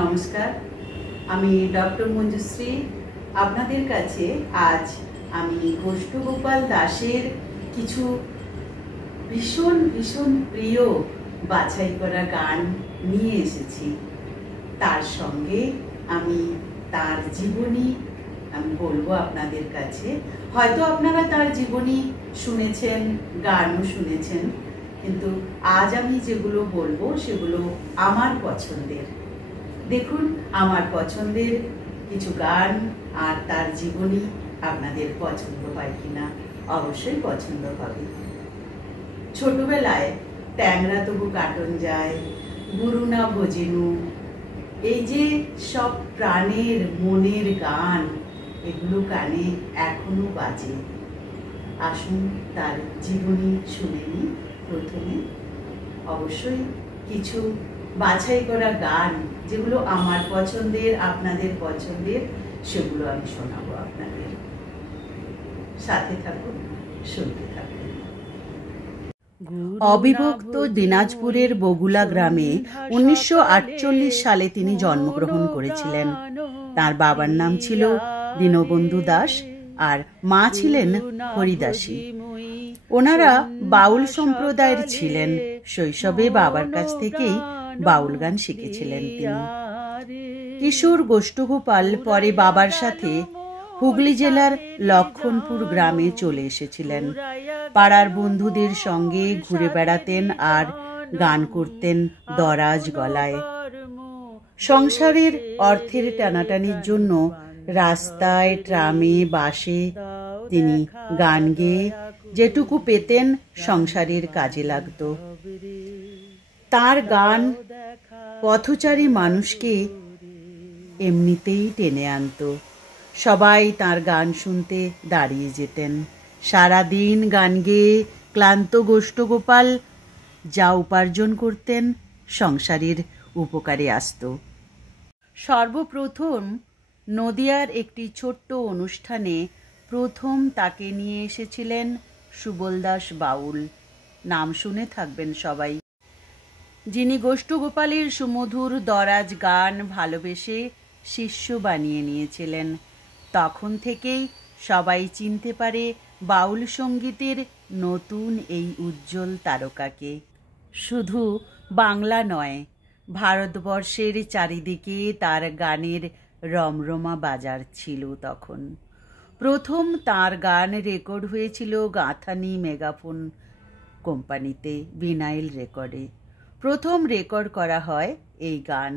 নমস্কার, আমি ডক্টর মঞ্জুশ্রী। আপনাদের কাছে আজ আমি গোষ্ঠগোপাল দাসের কিছু ভীষণ ভীষণ প্রিয় বাছাই করা গান নিয়ে এসেছি। তার সঙ্গে আমি তার জীবনী আমি বলবো আপনাদের কাছে। হয়তো আপনারা তার জীবনী শুনেছেন, গানও শুনেছেন, কিন্তু আজ আমি যেগুলো বলবো সেগুলো আমার পছন্দের। দেখুন আমার পছন্দের কিছু গান আর তার জীবনী আপনাদের পছন্দ হয় কিনা। অবশ্যই পছন্দ হবে। ছোটবেলায় ট্যাংরা তবু কাটন যায়, গুরু না ভজিনু, এই যে সব প্রাণের মনের গান, এগুলো কানে এখনো বাজে। আসুন তার জীবনী শুনে নিই। প্রথমে অবশ্যই কিছু বাছাই করা গান যেগুলো আমার পছন্দের, আপনাদের পছন্দের, সেগুলো আমি শোনাবো আপনাদের। সাথে থাকুন, শুনতে থাকুন। অবিভক্ত দিনাজপুরের বগুলা গ্রামে 1948 সালে তিনি জন্মগ্রহণ করেছিলেন। তার বাবার নাম ছিল দীনবন্ধু দাস আর মা ছিলেন হরিদাসী। ওনারা বাউল সম্প্রদায়ের ছিলেন। শৈশবে বাবার কাছ থেকেই বাউল গান শিখেছিলেন তিনি। কিশোর গোষ্ঠগোপাল পরে বাবার সাথে হুগলি জেলার লক্ষণপুর গ্রামে চলে এসেছিলেন। পাড়ার বন্ধুদের সঙ্গে ঘুরে বেড়াতেন আর গান করতেন দরাজ গলায়। সংসারের অর্থের টানাটানির জন্য রাস্তায়, ট্রামে, বাসে তিনি গান গেয়ে যেটুকু পেতেন সংসারের কাজে লাগত। তার গান পথচারী মানুষকে এমনিতেই টেনে আনত। সবাই তার গান শুনতে দাঁড়িয়ে যেতেন। সারাদিন গান গেয়ে ক্লান্ত গোষ্ঠগোপাল যা উপার্জন করতেন সংসারের উপকারে আসত। সর্বপ্রথম নদিয়ার একটি ছোট্ট অনুষ্ঠানে প্রথম তাকে নিয়ে এসেছিলেন সুবল দাস বাউল। নাম শুনে থাকবেন সবাই, যিনি গোষ্ঠগোপালের সুমধুর দরাজ গান ভালোবেসে শিষ্য বানিয়ে নিয়েছিলেন। তখন থেকেই সবাই চিনতে পারে বাউল সঙ্গীতের নতুন এই উজ্জ্বল তারকাকে। শুধু বাংলা নয়, ভারতবর্ষের চারিদিকে তার গানের রমরমা বাজার ছিল তখন। প্রথম তার গান রেকর্ড হয়েছিল গাঁথানি মেগাফোন কোম্পানিতে, ভিনাইল রেকর্ডে। প্রথম রেকর্ড করা হয় এই গান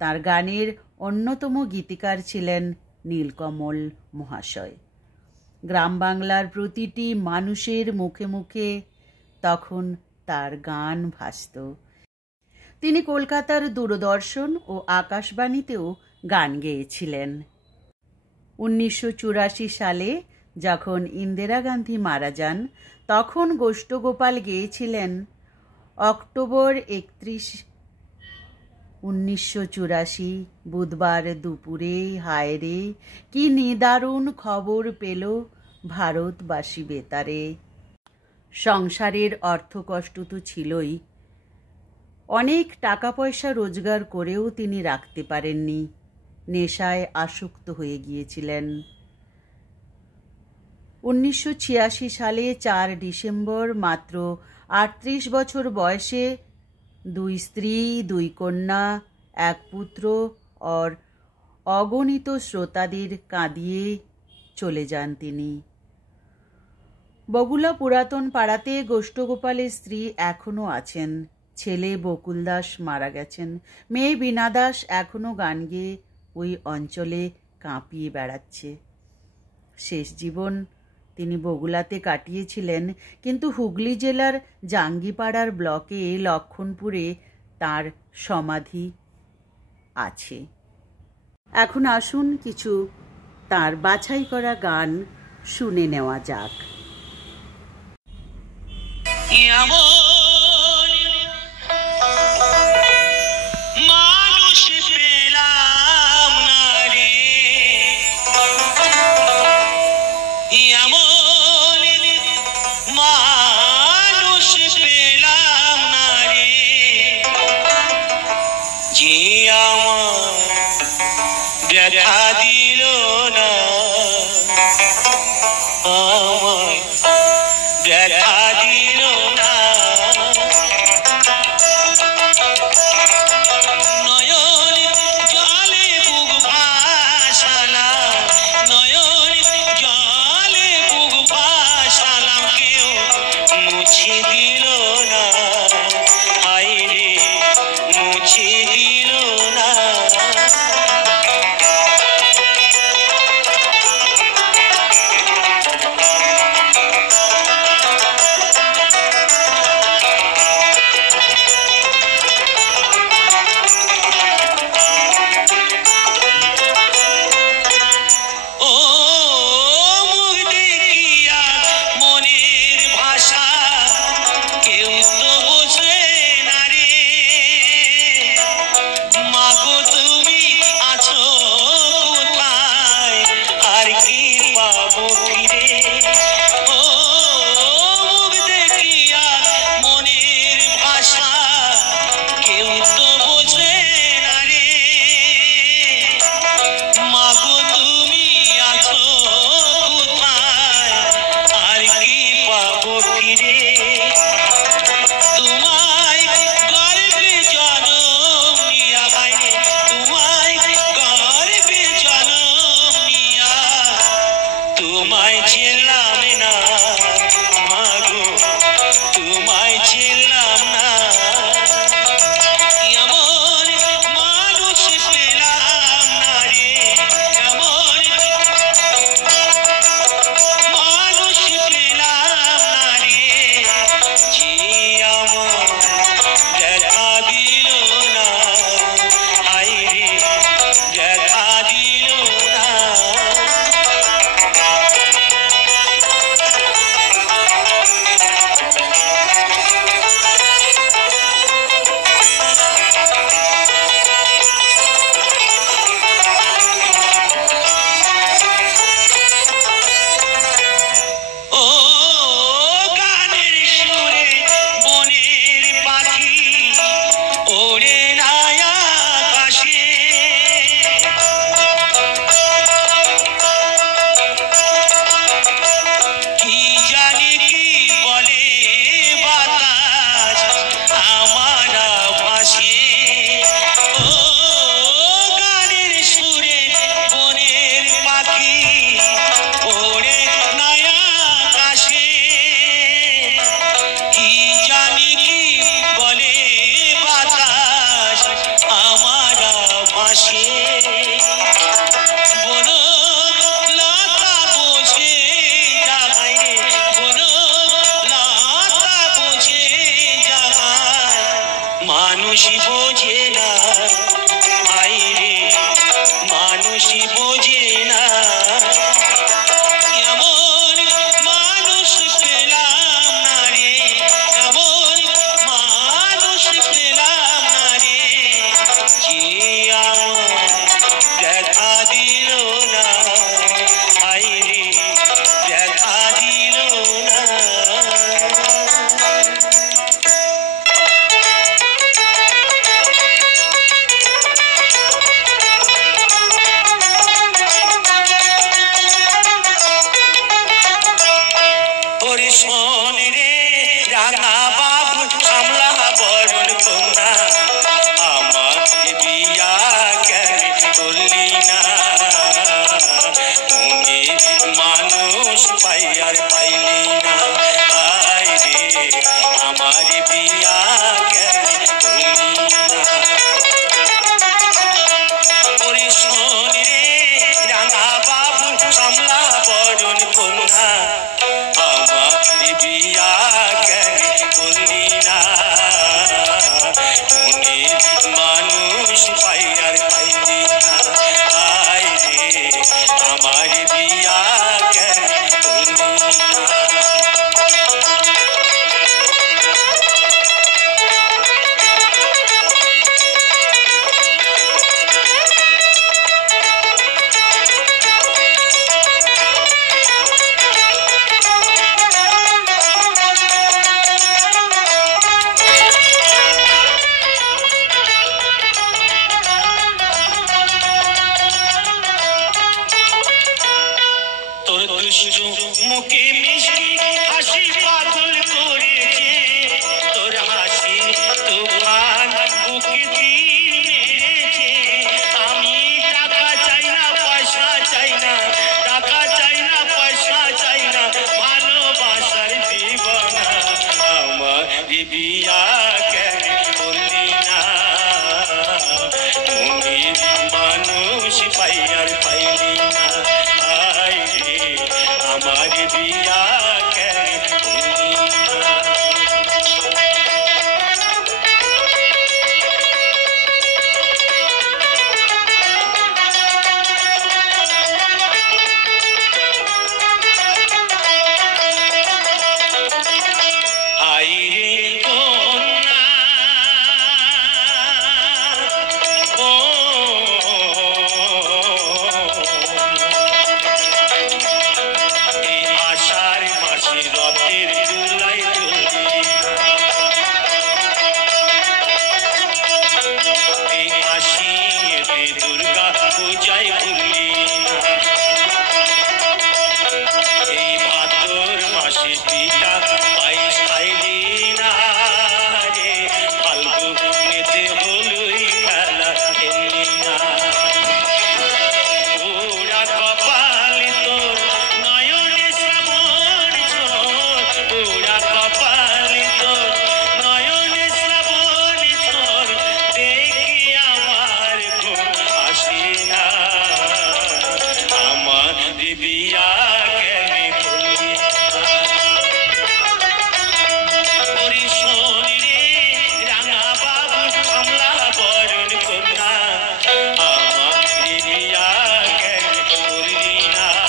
তার গানের অন্যতম গীতিকার ছিলেন নীলকমল মহাশয়। গ্রাম বাংলার প্রতিটি মানুষের মুখে মুখে তখন তার গান ভাসত। তিনি কলকাতার দূরদর্শন ও আকাশবাণীতেও গান গেয়েছিলেন। 1984 সালে যখন ইন্দিরা গান্ধী মারা যান, তখন গোষ্ঠগোপাল গেয়েছিলেন অক্টোবর 31, 1984 বুধবার দুপুরে হায় রে কি নিদারুণ খবর পেল ভারতবাসী বেতারে। সংসারের অর্থকষ্ট তো ছিলই, অনেক টাকা পয়সা রোজগার করেও তিনি রাখতে পারেননি। নেশায় আসক্ত হয়ে গিয়েছিলেন। 1986 সালে 4 ডিসেম্বর মাত্র 38 বছর বয়সে 2 স্ত্রী, 2 কন্যা, 1 পুত্র আর অগণিত শ্রোতাদের কাঁদিয়ে চলে যান তিনি। বগুলা পুরাতন পাড়াতে গোষ্ঠগোপালের স্ত্রী এখনও আছেন। ছেলে বকুল দাস মারা গেছেন। মেয়ে বীণা দাস এখনও গান গেয়ে ওই অঞ্চলে কাঁপিয়ে বেড়াচ্ছে। শেষ জীবন তিনি বগুলাতে কাটিয়েছিলেন, কিন্তু হুগলি জেলার জাঙ্গিপাড়ার ব্লকে লক্ষণপুরে তার সমাধি আছে। এখন আসুন কিছু তার বাছাই করা গান শুনে নেওয়া যাক। যে আমার দেখা দিল না, আমায় দেখা দিল না। নয়ন জলে বুক ভাসালাম, নয়ন জলে বুক ভাসালাম, কেউ মুছে দিল না, হায় রে মুছে দিল না। তোমায় চিনলাম না মাগো, তোমায় চিনলাম না। এমন মানুষ পেলাম না রে, এমন মানুষ পেলাম না রে, যে আমার দেখা দিল না, হায় রে দেখা দিল না। মানুষই বোঝে না, হায় রে মানুষই বোঝে না। এমন মানুষ পেলাম না রে, এমন মানুষ পেলাম না রে, যে আমার দেখা দিল না, হায় রে দেখা দিল না। শোন রে রাঙা বাবু সামলা বরণ কন্যা, আমার বিয়া কেন করলি না, মনে মানুষ পাই আর পাইলি না, আয় রে আমার বিয়া কেন করলি না। ওরে শোন রে রাঙা বাবু সামলা বরণ কন্যা, বিয়া কেন করলি না, মনে মানুষ পাই আর পাইলি না, আয় রে আমার বিয়া কেন করলি না। পাই আর পাইলি না হায় রে আমার বিয়া কেন হইলি না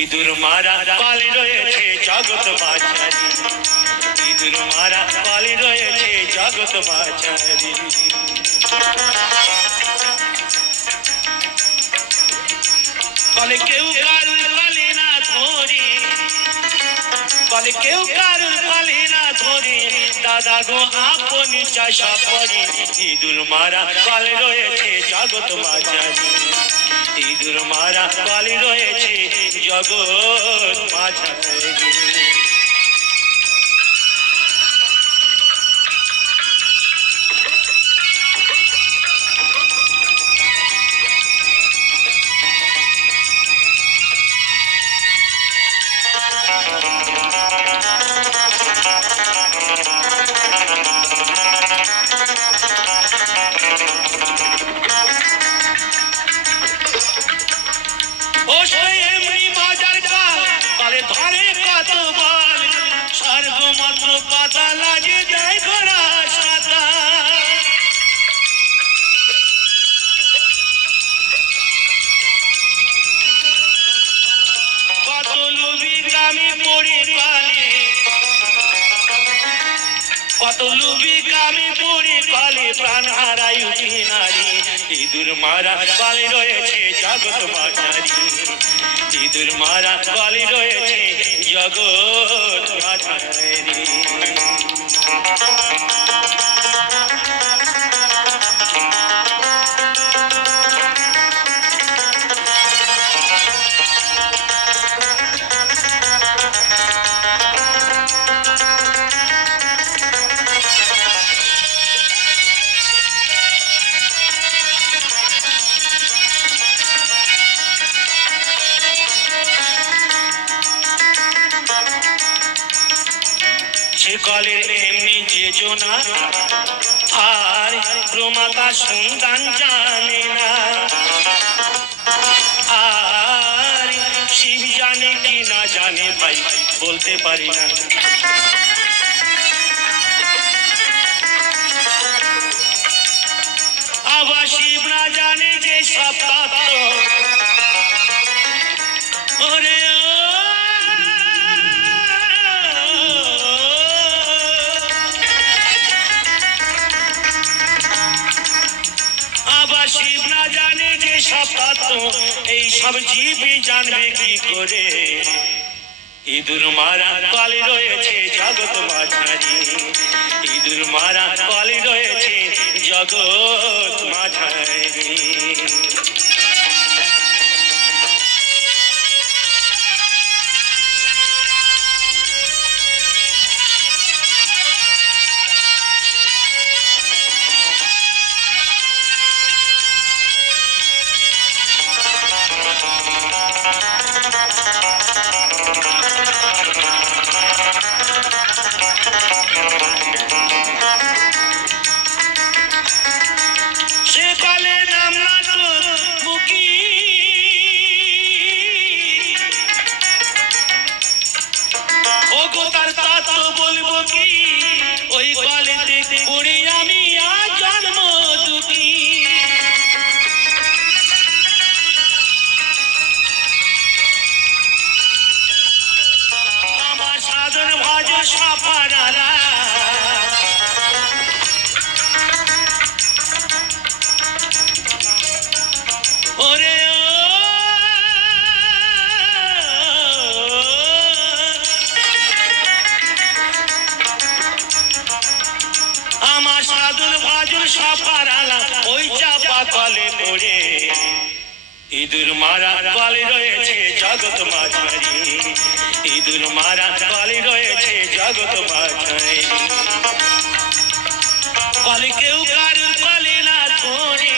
ইঁদুর মারা পালে রয়েছে জগৎ মাঝারি ইঁদুর মারা পালে রয়েছে জগৎ মাঝারি কলে কেউ কারুর পালে না ধরে কলে কেউ কারুর পালে না ধরে দাদা গো আপন চাষা পড়ে ইঁদুর মারা পালে রয়েছে জগৎ মাঝারি ইঁদুর মারা পালে রয়েছে জগৎ মাঝারি ও সে এমনি বাজার কাল ধরে কত কত লুবি কামি পুরি কলে প্রাণ হারাই উঠি নারী ইঁদুর মারা কলে রয়েছে জগৎ মাঝারি ইঁদুর মারা কলে রয়েছে জগৎ মাঝারি কলের এমনি যোজনা আর প্রমাতা সন্তান জানে না আর শিব জানে কি না জানে ভাই বলতে পারি না আবার শিব না জানে যে সব তত্ত্ব ওরে শিব না জানে যে সব তত্ত্ব এই সব জীবই জানবে কি করে ইঁদুর মারা কলে রয়েছে জগৎ মাঝারি ইঁদুর মারা কলে রয়েছে জগৎ মাঝারি ইঁদুর মারা কলে রয়েছে জগৎ মাঝারি ইঁদুর মারা কলে রয়েছে জগৎ মাঝারি কলে কেউ কারুর কলে না ধরে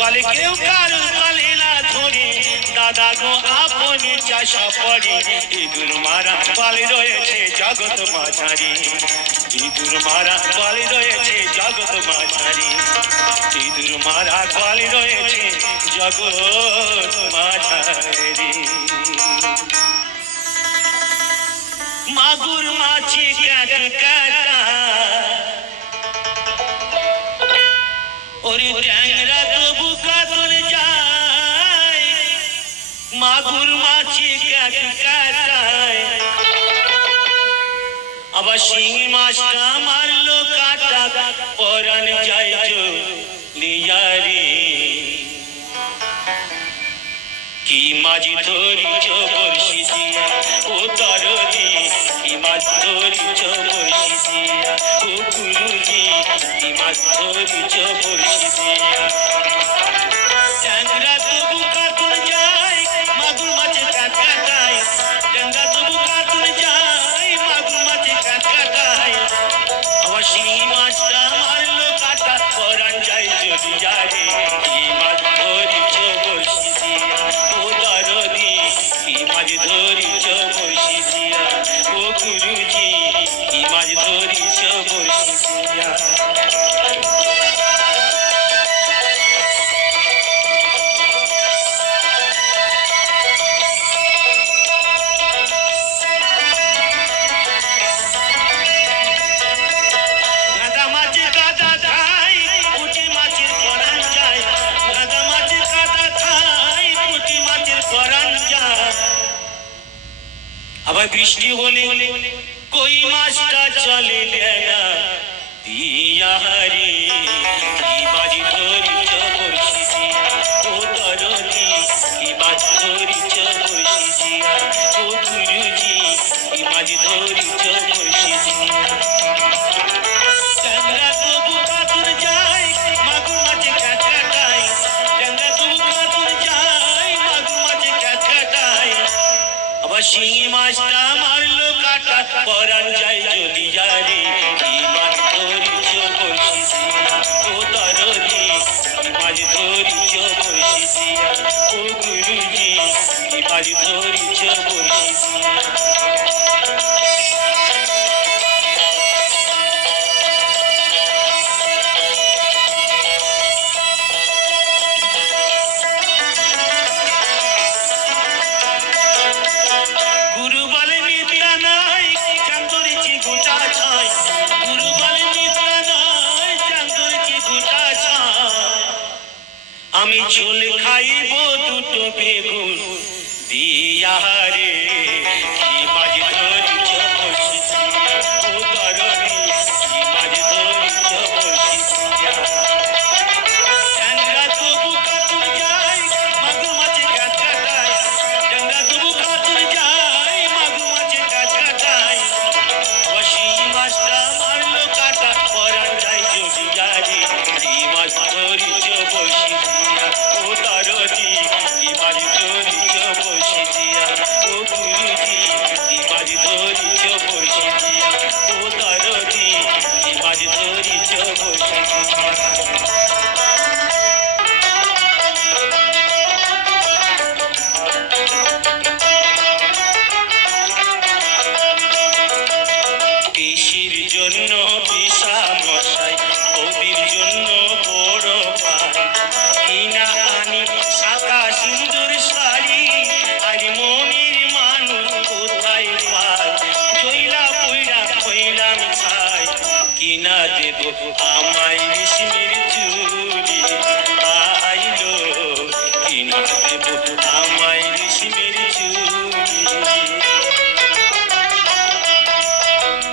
কলে কেউ কারুর কলে না ধরে দাদা গো আপনি চাষা পড়ে ইঁদুর মারা কলে রয়েছে জগৎ মাঝারি ইঁদুর মারা কলে রয়েছে জগৎ মাঝারি ইঁদুর মারা কলে রয়েছে জগৎ মাঝারি মাগুর মাছি কাটা ওরে ট্যাংরা তবু কাতল যায় মাগুর মাছি কাটায় আবার শিঙি মাছটা মারলো কাটা পরাণ যায় লিয়ারে কি মাঝি ধরিছ বর্ষি দিয়া ও তরদি কি মাছ ধরিছ বর্ষি দিয়া ও গুরুজি কি মাছ ধরিছ বর্ষি দিয়া ট্যাংরা তবু কাতল যায় মাগুর মাছে কাটায় ট্যাংরা তবু কাতল যায় মাগুর মাছে কাটায় আবার শিঙি মাছটা মারলো কাটা পরাণ যায় যদি যারে কি মাছ ধরিছ বর্ষি দিয়া ও তরদি কি মাছ ধরিছ বর্ষি দিয়া ও গুরুজি কি মাছ ধরিছ বর্ষি দিয়া আবার বৃষ্টি হলে कोई मास्टर चले देना दिया रे की बाजी धोरी चबरसी ओ दरदी की बाजी धोरी चबरसी ओ गुरुजी की बाजी धोरी चबरसी चंद्रा तो बुका तुर जाए मागु माचे काटाई चंद्रा तो बुका तुर जाए मागु माचे काटाई अब सिंह मास्टर मारलो काटा परान जाय जली जारे की बात धोरी चबरसी ओ दरदी की बाजी धोरी चबरसी ओ गुरुजी की बाजी धोरी चबरसी আমি ঝোল খাইব দুটো বেগুন দিয়া রে কি বাজি ধরি চবরছি ও দরদি কি বাজি ধরি চবরছি চন্দ্রা তবু কাতুর যায় মাগু মাছে কাটাই চন্দ্রা তবু কাতুর যায় মাগু মাছে কাটাই ওসি মাছটা মারলো কাটা পরান যায় যদি যারে কি মাছ ধরি চবরছি ओ दरदी की बाजी धोरी चबरसी दिया ओ गुरुजी की बाजी धोरी चबरसी दिया ओ दरदी की बाजी धोरी चबरसी दिया পিসির জন্য পিসা মশাই বৌদির জন্য বড় ভাই কিনা আনি সাদা সিন্দুর শাড়ি আর মনের মানুষ কোথায় পায় জইলা পইরা হইলাম ছাই কিনা দেব আমায় রেশমের চুড়ি আইলো কিনা দেব আমায় রেশমের চুড়ি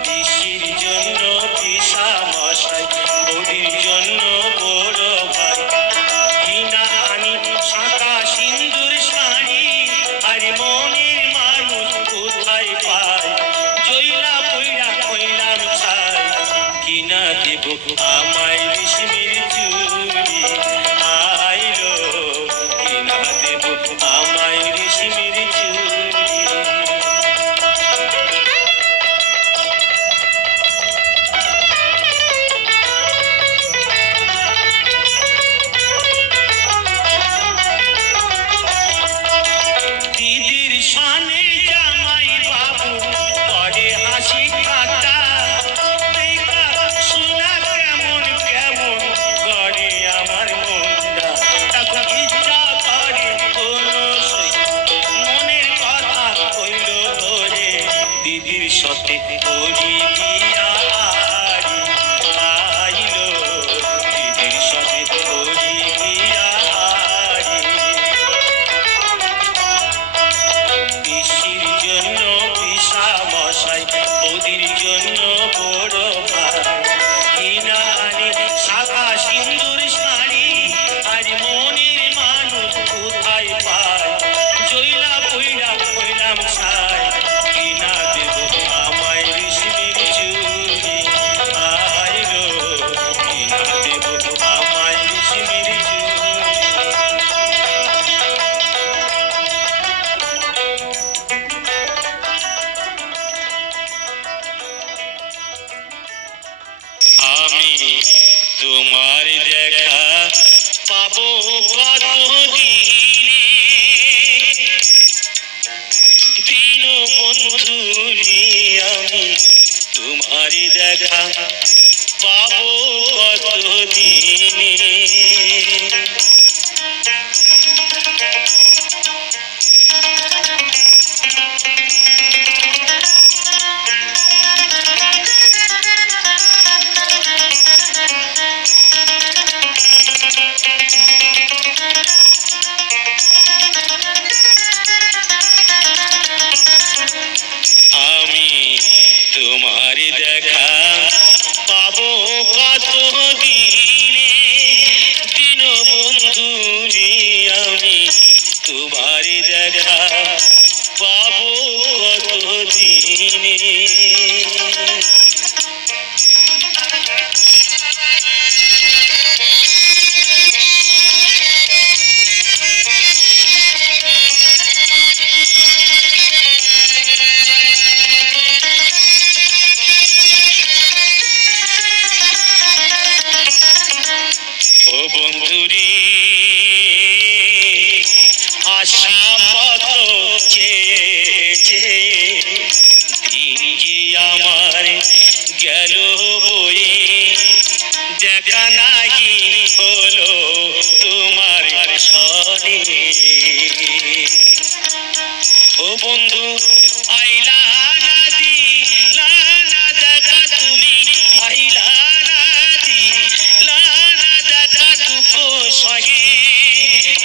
পিসির জন্য পিসা মশাই বৌদির জন্য বড় ভাই কিনা আনি সাদা সিন্দুর শাড়ি আর মনের মানুষ কোথায় পায় জইলা পইরা হইলাম ছাই কিনা দেব আমায় রেশমের চুড়ি আইলো কিনা দেব আমায় রেশমের চুড়ি দিদির শানে জামাই বাবু করে হাসি ঠাট্টা দেখা শোনা কেমন কেমন করে আমার মনটা তখন ইচ্ছা করে কোনো মনের কথা হইল ধরে দিদির সাথে করি বিয়া হারি আইলো দিদির সাথে করি বিয়া হারি পিসির জন্য পিসা মশাই বৌদির জন্য বড় ভাই কিনা আনি সাদা সিন্দুর শাড়ি আর মনের মানুষ কোথায় পায় জইলা পইরা হইলাম ছাই কিনা দেব আমায় রেশমের চুড়ি আইলো কিনা দেব আমায় রেশমের চুড়ি আমি তোমার দেখা পাবো কতদিনে দিন বন্ধু রে আমি তোমার দেখা পাবো কতদিনে তোমার দেখা পাবো কত দিনে দিন বন্ধু রে আমি তোমার দেখা পাবো কত দিনে ও বন্ধুরে আশা পথ চেয়েছে দিন যে আমার গেল বয়ে দেখা নাহি হলো তোমার সনে ও বন্ধু আইলা না দিলা না দেখা তুমি আইলা না দিলা না দেখা দুঃখ সহে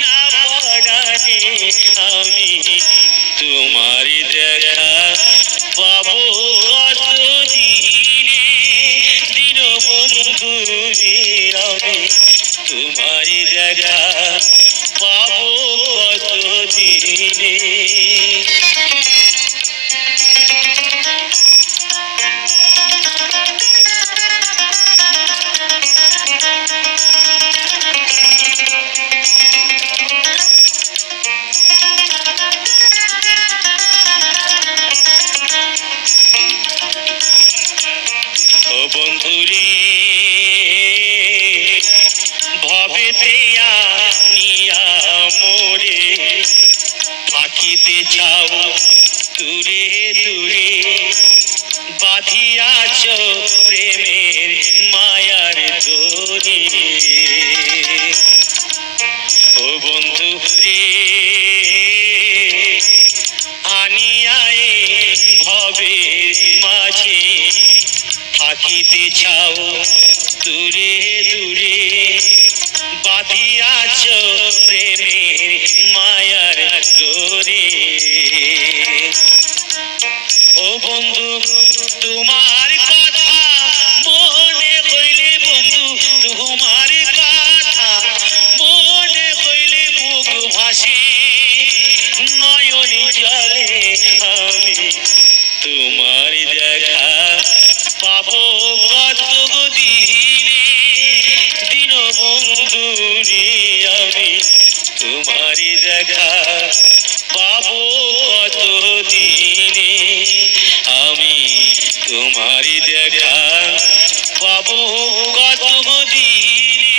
না পড়ানে আমি তোমার দেখা পাবো কত দিনে দিন বন্ধু রে আমি তোমার দেখা পাবো কত দিনে ও বন্ধুরে ভবেতে নিয়া মোরে থাকিতে চাও দূরে দূরে বাঁধিয়াছ প্রেমের মায়ার দোরে ও বন্ধু রে আনিয়ায় ভবের মাঝে থাকিতে চাও দূরে দূরে বাঁধিয়াছ প্রেমের মায়ার ডোরে ও বন্ধু তোমার কথা মনে হইলে বন্ধু তোমার কথা মনে হইলে বুক ভাসে নয়নে জলে আমি তোমার দেখা পাবো কত দিনে দিন বন্ধু রে আমি তোমার দেখা পাবো কত দিনে আমি তোমার দেখা পাবো কত দিনে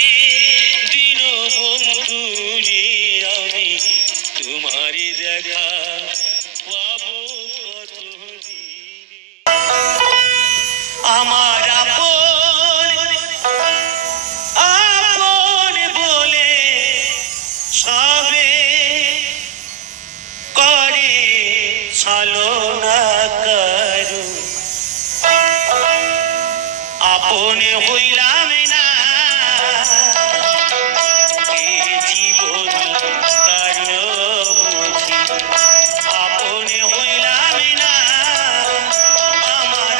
দিন বন্ধু রে আমি তোমার দেখা পাবো কত দিনে আমার আপন আপন বলে সবে করে ছলনা করু আপন হইলাম না এ জীবন কারো বুঝি আপন হইলাম না আমার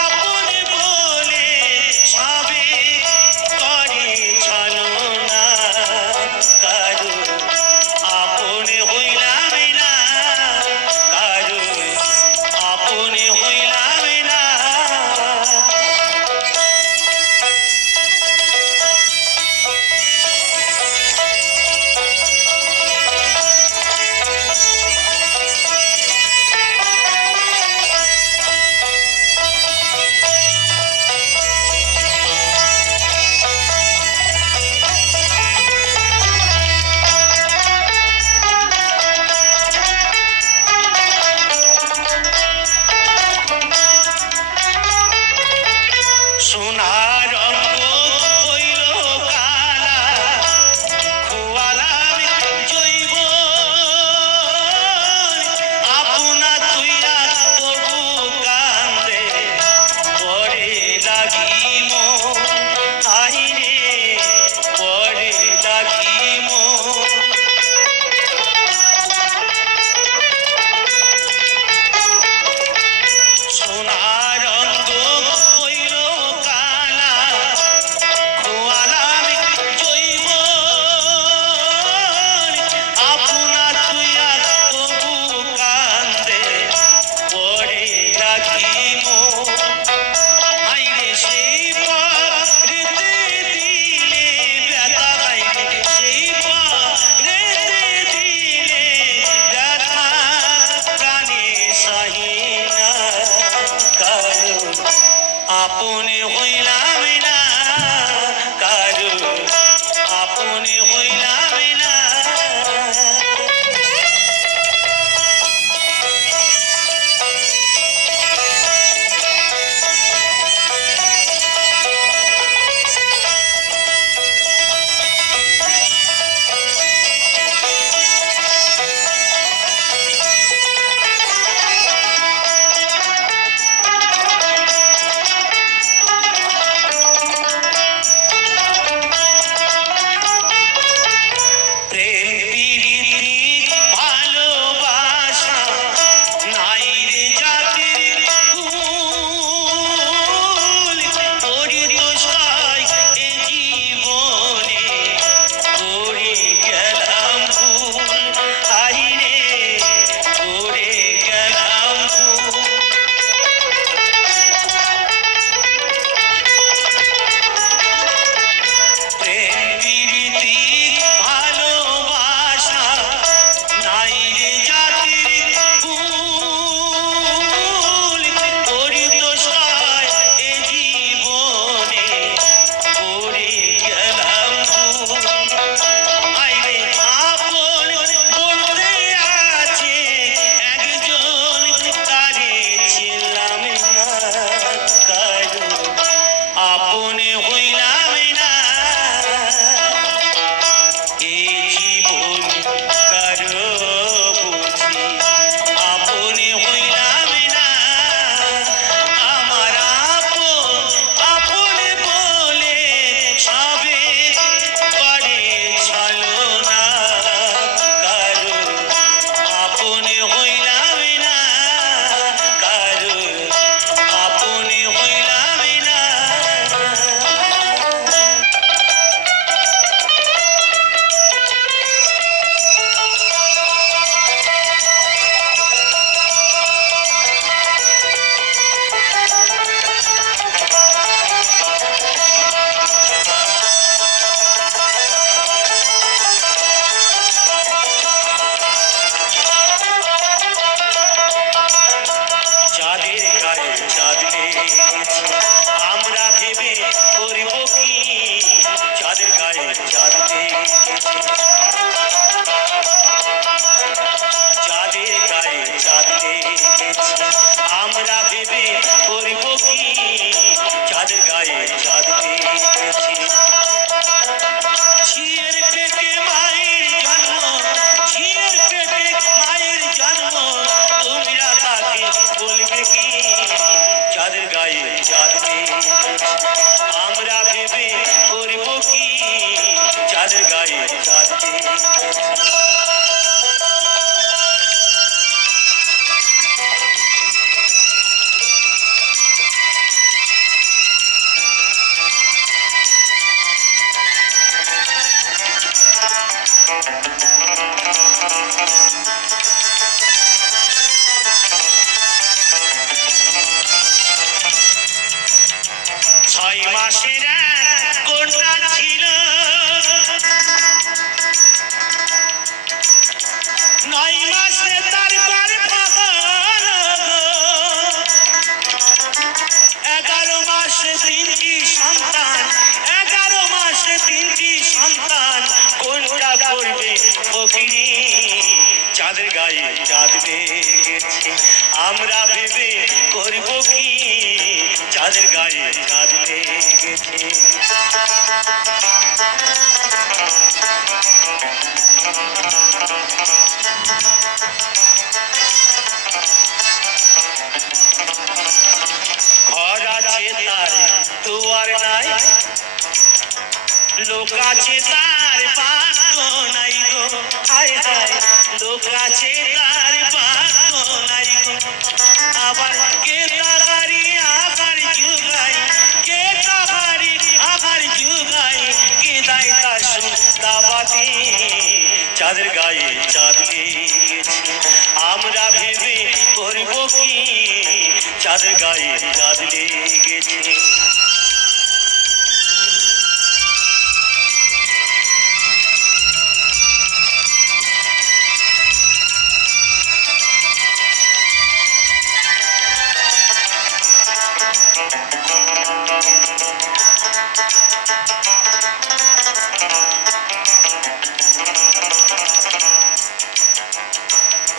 আপন বলে সবে করে ছলনা কারো আপন হইলাম না কারো আপন হইলাম না আপনে হইলাম না কারো আপনে হইলাম না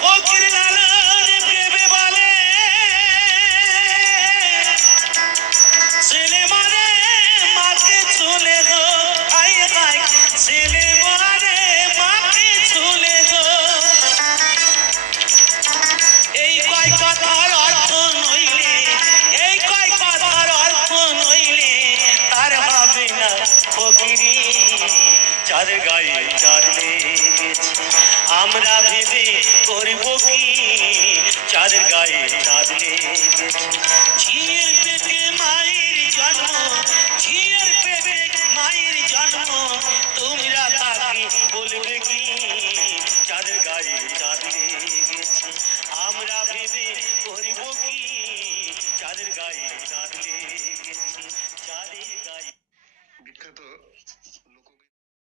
ফকির লালার প্রেমে বলে ছেলে মানে মাকে ছুলে গো, হাই হাই ছেলে মানে মাকে ছুলে গো। এই কয় কথার অর্থ নইলে, এই কয় কথার অর্থ নইলে তার হবে না ফকিরি। চার গায়ে চার লেগেছে আমরা ভেবে করব কি, চার গায়ে চার লেগেছে। ঝিয়ের পেটে মায়ের জন্ম, ঝিয়ের পেটে মায়ের জন্ম, তোমরা তাকে বলবে কি, চাঁদের গায়ে চাঁদ লেগেছে আমরা ভেবে করব কি, চাঁদের গায়ে চাঁদ লেগেছে, চাঁদের গায়ে। বিখ্যাত লোক